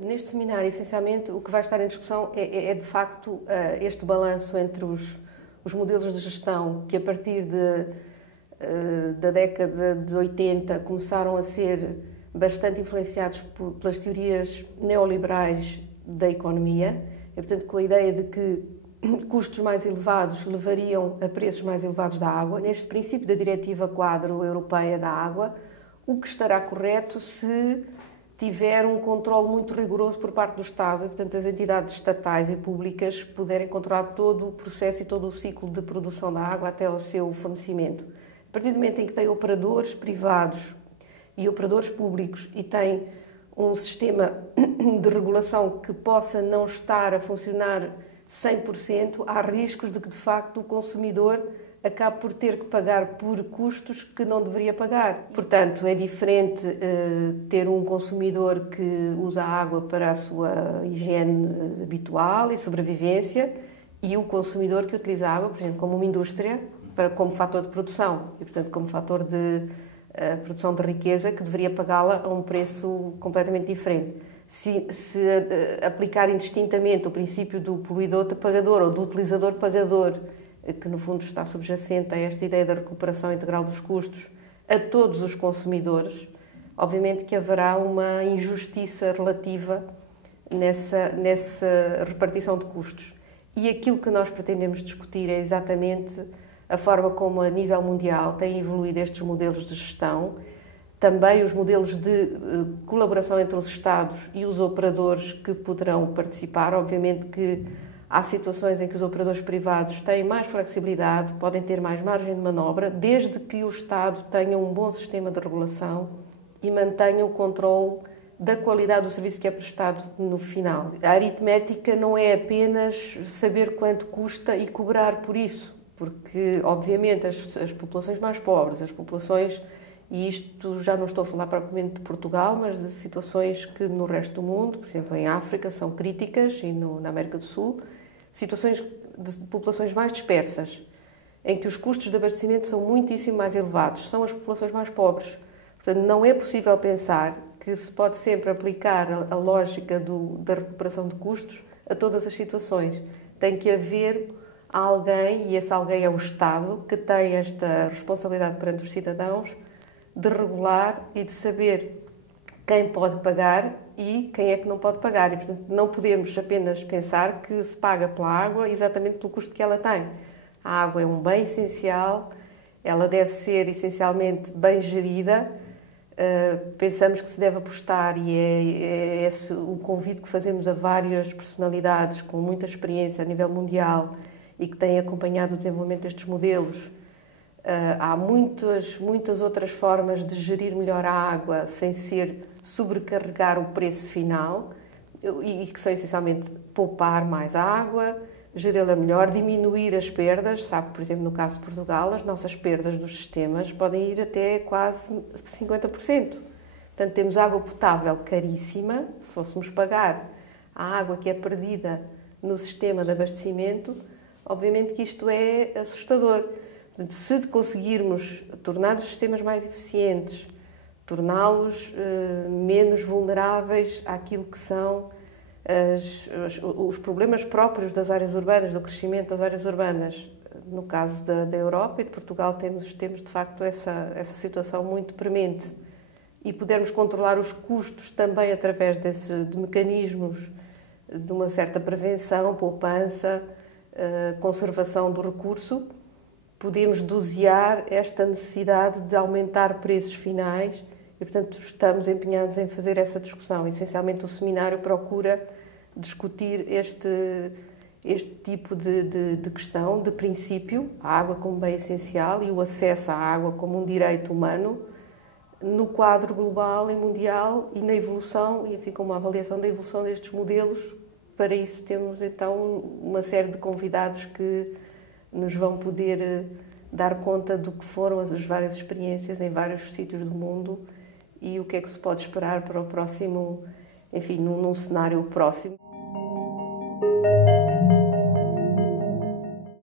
Neste seminário, essencialmente, o que vai estar em discussão é de facto, este balanço entre os modelos de gestão que, a partir da década de 80, começaram a ser bastante influenciados pelas teorias neoliberais da economia, e, portanto, com a ideia de que custos mais elevados levariam a preços mais elevados da água. Neste princípio da Diretiva Quadro Europeia da Água, o que estará correto se tiver um controle muito rigoroso por parte do Estado e, portanto, as entidades estatais e públicas puderem controlar todo o processo e todo o ciclo de produção da água até ao seu fornecimento. A partir do momento em que tem operadores privados e operadores públicos e tem um sistema de regulação que possa não estar a funcionar 100%, há riscos de que, de facto, o consumidor acabe por ter que pagar por custos que não deveria pagar. Portanto, é diferente ter um consumidor que usa a água para a sua higiene habitual e sobrevivência e o consumidor que utiliza a água, por exemplo, como uma indústria, como fator de produção e, portanto, como fator de produção de riqueza, que deveria pagá-la a um preço completamente diferente. Se aplicar indistintamente o princípio do poluidor-pagador ou do utilizador-pagador, que no fundo está subjacente a esta ideia da recuperação integral dos custos, a todos os consumidores, obviamente que haverá uma injustiça relativa nessa repartição de custos. E aquilo que nós pretendemos discutir é exatamente a forma como, a nível mundial, têm evoluído estes modelos de gestão, também os modelos de colaboração entre os Estados e os operadores que poderão participar. Obviamente que há situações em que os operadores privados têm mais flexibilidade, podem ter mais margem de manobra, desde que o Estado tenha um bom sistema de regulação e mantenha o controle da qualidade do serviço que é prestado no final. A aritmética não é apenas saber quanto custa e cobrar por isso, porque, obviamente, as populações mais pobres, as populações, e isto já não estou a falar propriamente de Portugal, mas de situações que no resto do mundo, por exemplo, em África, são críticas, e na América do Sul, situações de populações mais dispersas, em que os custos de abastecimento são muitíssimo mais elevados, são as populações mais pobres. Portanto, não é possível pensar que se pode sempre aplicar a lógica da recuperação de custos a todas as situações. Tem que haver alguém, e esse alguém é o Estado, que tem esta responsabilidade perante os cidadãos de regular e de saber quem pode pagar e quem é que não pode pagar. E, portanto, não podemos apenas pensar que se paga pela água exatamente pelo custo que ela tem. A água é um bem essencial, ela deve ser essencialmente bem gerida. Pensamos que se deve apostar, e é esse o convite que fazemos a várias personalidades com muita experiência a nível mundial e que têm acompanhado o desenvolvimento destes modelos. Há muitas outras formas de gerir melhor a água sem ser sobrecarregar o preço final e que são essencialmente poupar mais a água, geri-la melhor, diminuir as perdas. Sabe, por exemplo, no caso de Portugal, as nossas perdas dos sistemas podem ir até quase 50%. Portanto, temos água potável caríssima. Se fôssemos pagar a água que é perdida no sistema de abastecimento, obviamente que isto é assustador. Se conseguirmos tornar os sistemas mais eficientes, torná-los menos vulneráveis àquilo que são os problemas próprios das áreas urbanas, do crescimento das áreas urbanas. No caso da Europa e de Portugal temos de facto essa situação muito premente. E pudermos controlar os custos também através de mecanismos de uma certa prevenção, poupança, conservação do recurso, podemos dosear esta necessidade de aumentar preços finais e, portanto, estamos empenhados em fazer essa discussão. Essencialmente, o seminário procura discutir este tipo de questão, de princípio, a água como bem essencial e o acesso à água como um direito humano, no quadro global e mundial e na evolução, e enfim, com uma avaliação da evolução destes modelos. Para isso temos, então, uma série de convidados que nos vão poder dar conta do que foram as várias experiências em vários sítios do mundo e o que é que se pode esperar para o próximo, enfim, num cenário próximo.